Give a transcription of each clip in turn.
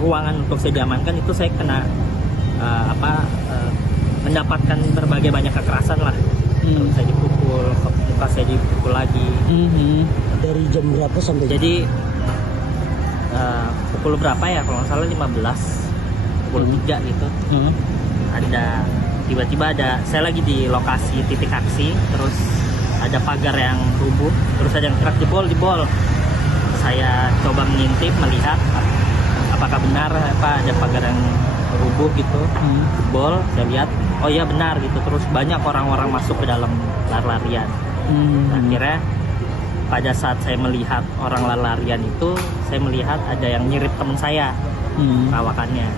ruangan untuk saya diamankan itu saya kena mendapatkan berbagai banyak kekerasan lah. Saya dipukul, muka saya dipukul lagi. Dari jam berapa sampai jam? Jadi pukul berapa ya, kalau nggak salah 15, pukul 3 gitu. Ada tiba-tiba saya lagi di lokasi titik aksi, terus ada pagar yang rubuh, terus ada yang kerak jebol. Saya coba mengintip, melihat apakah benar ada pagar yang rubuh gitu, jebol. Saya lihat, oh iya benar gitu. Terus banyak orang-orang masuk ke dalam lari-larian. Akhirnya pada saat saya melihat orang lari-larian itu, saya melihat ada yang nyirip teman saya, perawakannya.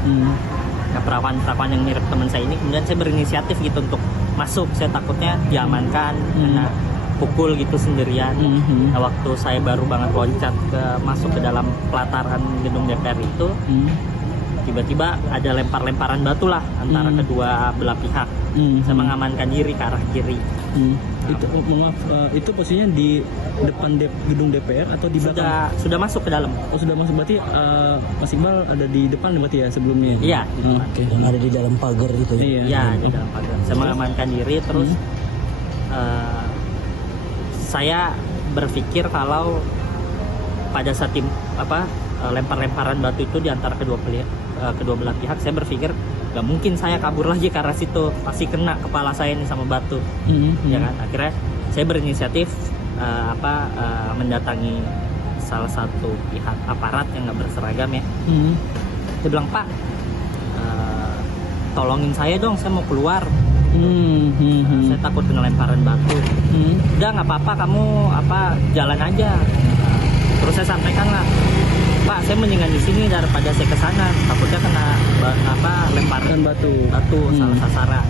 Nah, perawan yang mirip teman saya ini, kemudian saya berinisiatif gitu untuk masuk. Saya takutnya diamankan, karena pukul gitu sendirian. Nah, waktu saya baru banget loncat masuk ke dalam pelataran gedung DPR itu, tiba-tiba ada lempar-lemparan batu lah antara kedua belah pihak. Saya mengamankan diri ke arah kiri. Itu posisinya di depan gedung DPR atau di belakang? Sudah masuk ke dalam. Oh, sudah masuk, berarti Mas Iqbal ada di depan berarti ya sebelumnya? Iya. Oke. Yang ada di dalam pagar itu. Iya, di dalam pagar. Saya mengamankan diri, terus saya berpikir kalau pada saat lempar-lemparan batu itu di antara kedua belah pihak, saya berpikir gak mungkin saya kabur lagi ke arah situ, pasti kena kepala saya ini sama batu. Ya kan, akhirnya saya berinisiatif mendatangi salah satu pihak aparat yang nggak berseragam ya. Dia bilang, Pak, tolongin saya dong, saya mau keluar. Saya takut kena lemparan batu. Udah nggak apa-apa, kamu jalan aja. Terus saya sampaikan lah, Pak, saya mendingan di sini daripada saya ke sana, takutnya kena lemparan batu salah sasaran.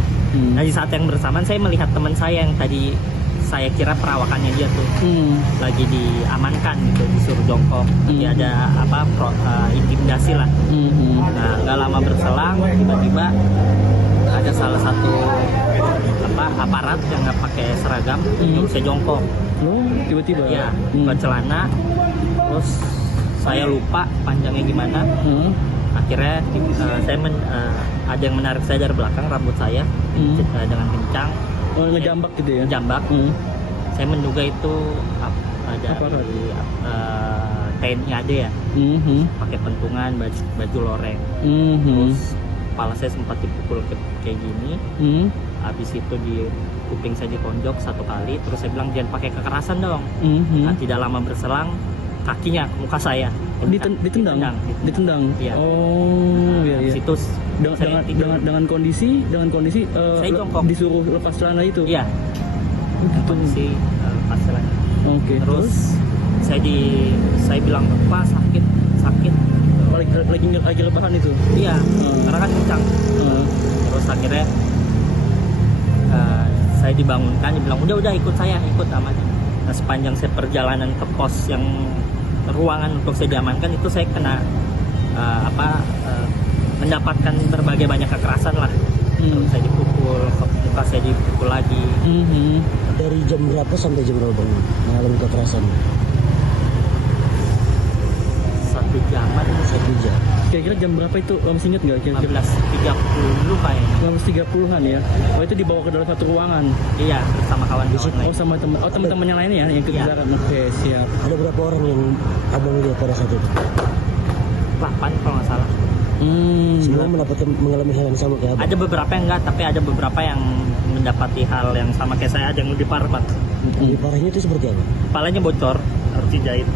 Nah, di saat yang bersamaan saya melihat teman saya yang tadi saya kira perawakannya dia tuh lagi diamankan gitu, disuruh jongkok. Lagi ada intimidasi lah. Nah, nggak lama berselang tiba-tiba ada salah satu aparat yang nggak pakai seragam nyuruh saya jongkok. Tiba-tiba? Ya, buka celana. Terus saya lupa panjangnya gimana. Akhirnya ada yang menarik saya dari belakang rambut saya dengan kencang. Oh, ngejambak gitu ya? Jambak. Saya menduga itu dari TNI AD ya. Pakai pentungan, baju loreng. Terus kepala saya sempat dipukul kayak gini. Habis itu di kuping saya ditonjok 1 kali. Terus saya bilang, jangan pakai kekerasan dong. Nah, tidak lama berselang kakinya ke muka saya. Ditendang. Iya. Oh, iya. Situ dengan kondisi saya jongkok, disuruh lepas celana itu. Iya. Kondisi lepas celana. Oke. Terus saya bilang, Pak, sakit. Lagi rebahan itu. Iya. Karena kan kencang. Terus akhirnya saya dibangunkan, dibilang udah ikut aman. Nah, sepanjang saya perjalanan ke pos yang ruangan untuk saya diamankan itu, saya kena mendapatkan berbagai banyak kekerasan lah. Terus saya dipukul, muka saya dipukul lagi. Dari jam berapa sampai jam berapa Bang mengalami kekerasan? 1 jaman. 1 jam. Kira-kira jam berapa itu? Masih ingat nggak? 15.30 kayaknya. 15.30-an ya. Oh, itu dibawa ke dalam satu ruangan. Iya, bersama kawan-kawan lain. Oh, sama teman-teman yang lainnya ya, yang kejaran. Oke, siap. Ada berapa orang yang abang lihat pada saat itu? 8 kalau nggak salah. Semua mengalami hal yang sama kayak abang? Ada beberapa yang enggak, tapi ada beberapa yang mendapati hal yang sama kayak saya. Ada yang lebih parah, Pak. Lebih parahnya itu seperti apa? Kepalanya bocor, harus dijahit.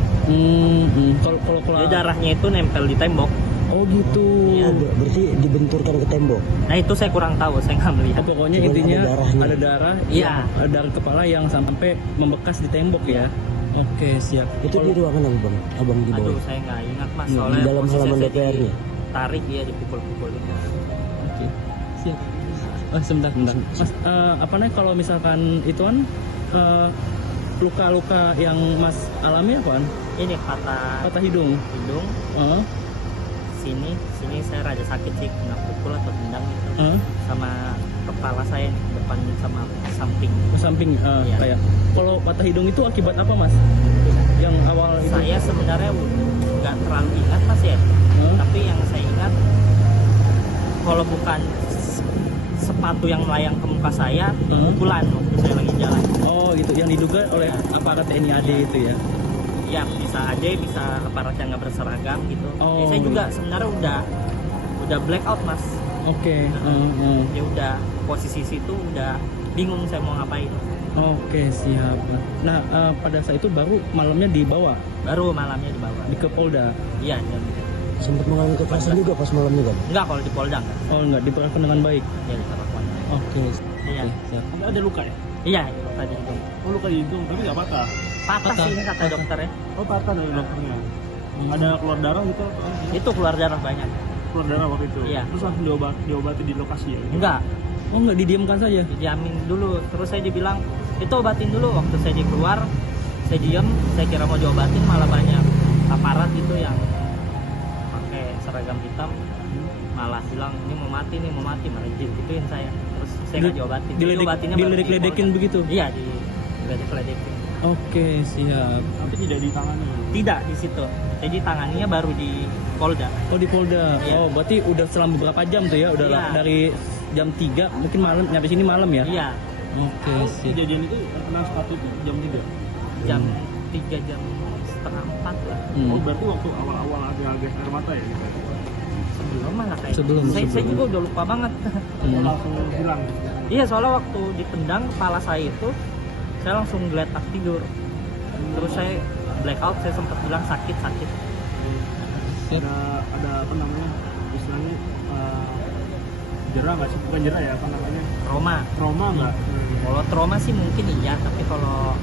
Kalau darahnya itu nempel di tembok. Oh gitu. Iya. Berarti dibenturkan ke tembok. Nah, itu saya kurang tahu, saya nggak melihat. Pokoknya Cuman intinya ada darah. Iya. Ada darah kepala yang sampai membekas di tembok ya. Oke, siap. Itu di ruangan apa Bang? Abang di bawah? Aduh, saya nggak ingat, Mas. Di Soalnya dalam posisi halaman saya DPR-nya? ditarik, ya, dipukul-pukul gitu. Oke, siap. Sebentar. Mas, kalau misalkan itu kan luka-luka yang Mas alami apaan? Ini patah hidung. Sini saya rada sakit sih, kena pukul atau tendang gitu. Sama kepala saya nih, depan sama samping. Samping, Iya. kayak. Kalau patah hidung itu akibat apa, Mas? Yang awal itu? Saya sebenarnya nggak terlalu ingat, Mas ya. Tapi yang saya bukan sepatu yang melayang ke muka saya, pukulan waktu saya lagi jalan. Oh gitu, yang diduga oleh aparat TNI AD itu ya? Ya bisa aja, bisa aparat yang nggak berseragam gitu. Oh, Ya, saya juga gitu. sebenarnya udah blackout mas. Oke. Ya udah posisi situ udah bingung saya mau ngapain. Oke, siap. Nah, pada saat itu baru malamnya dibawa Baru malamnya dibawa. ke Polda. Iya. Ya. Sempat mengalami kekerasan juga pas malamnya kan? Enggak, kalau di Polda enggak. Oh, enggak diperlakukan dengan baik. Ya diperlakukan. Oke. Iya. Siap. Ada luka ya? Iya, tadi itu. Oh luka di hidung, tapi nggak patah. Patah sih ini kata dokternya. Oh patah dari dokternya. Ada keluar darah gitu? Itu keluar darah banyak. Keluar darah waktu itu? Iya. Terus langsung diobati di lokasi ya? Enggak, Oh, enggak didiamkan saja. dijamin dulu. Terus saya dibilang, itu obatin dulu. Waktu saya keluar, saya diem, saya kira mau diobatin, malah banyak aparat itu yang pakai seragam hitam malah bilang ini mau mati, malah gituin saya. Terus saya nggak diobatin. Diobatinnya baru di Dilirik-lidekin Polda. begitu? Iya, diledekin. Oke, siap. Tapi tidak ditangani? Tidak di situ. Jadi tanganinya baru di Polda. Oh, di Polda. Iya. Oh, berarti udah selama beberapa jam tuh ya? Udah Iya. dari jam 3, mungkin malam, nyampe sini malam ya? Iya, Oke, siap. Kejadian itu kena sepatu itu jam 3? jam 3 jam setengah 4 lah. Oh berarti waktu awal-awal ada gas air mata ya? Sebelum malah kayak Sebelum. saya juga udah lupa banget. Oh, langsung hilang? Iya, soalnya waktu ditendang kepala saya itu saya langsung geletak tidur. Terus saya blackout, saya sempat bilang sakit. Ada apa namanya? Istilahnya jerah nggak sih? Bukan jerah ya, apa namanya? Trauma nggak? Kalau trauma sih mungkin iya, tapi kalau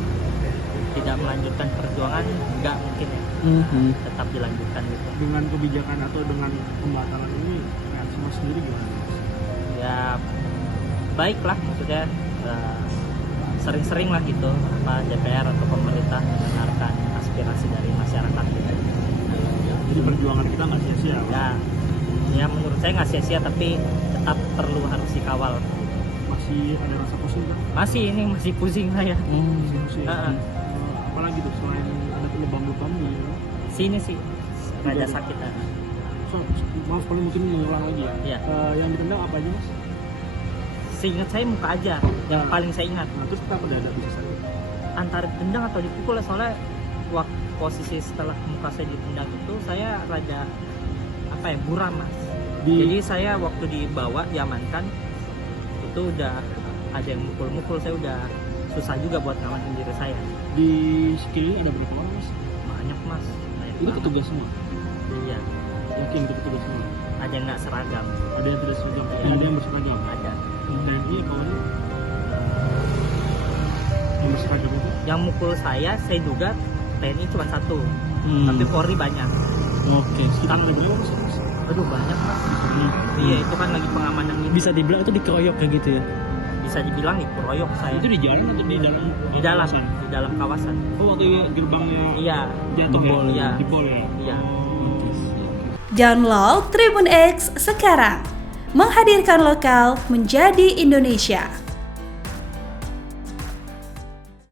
tidak melanjutkan perjuangan enggak mungkin ya. Tetap dilanjutkan gitu. Dengan kebijakan atau dengan pembatalan ini reaksi mas sendiri gimana? Ya baiklah, maksudnya sering-sering lah gitu apa DPR atau pemerintah mendengarkan aspirasi dari masyarakat gitu. Jadi perjuangan kita nggak sia-sia? Ya menurut saya nggak sia-sia, tapi tetap perlu harus dikawal. Masih ada rasa pusing kan? Masih pusing saya. Masih pusing. Heeh. Apalagi tuh selain ada lebam-lebam di Sini sih raja sakit. Maaf paling mungkin mengulang lagi ya. Iya. Yang ditendang apa aja mas? Seingat saya muka aja yang paling saya ingat. Nah terus kenapa dada bisa sakit? Antara ditendang atau dipukul ya, soalnya waktu posisi setelah muka saya ditendang itu saya rada buram mas. Jadi saya waktu dibawa diamankan itu udah ada yang mukul-mukul, saya udah susah juga buat ngamanin diri saya. Di sekeliling ada berapa orang mas? Banyak mas. Itu petugas semua? Iya. Yakin itu petugas semua? Ada yang nggak seragam. Ada yang tidak seragam? Iya. Ada yang berseragam? Ada. Dan ini kawannya? Yang berseragam itu? Yang mukul saya duga TNI cuma satu, tapi Polri banyak. Oke. Sekitar ada berapa mas? Aduh banyak mas. Iya, itu kan lagi pengamanan ini. Bisa dibilang itu dikeroyok kayak gitu ya? Bisa dibilang dikeroyok saya. Itu di jalan atau di dalam? Di dalam kawasan. Oh waktu gerbangnya Iya. jatuh Jebol, ya? iya. Jebol ya? Iya. Oke, siap. Download Tribun X sekarang. Menghadirkan lokal menjadi Indonesia.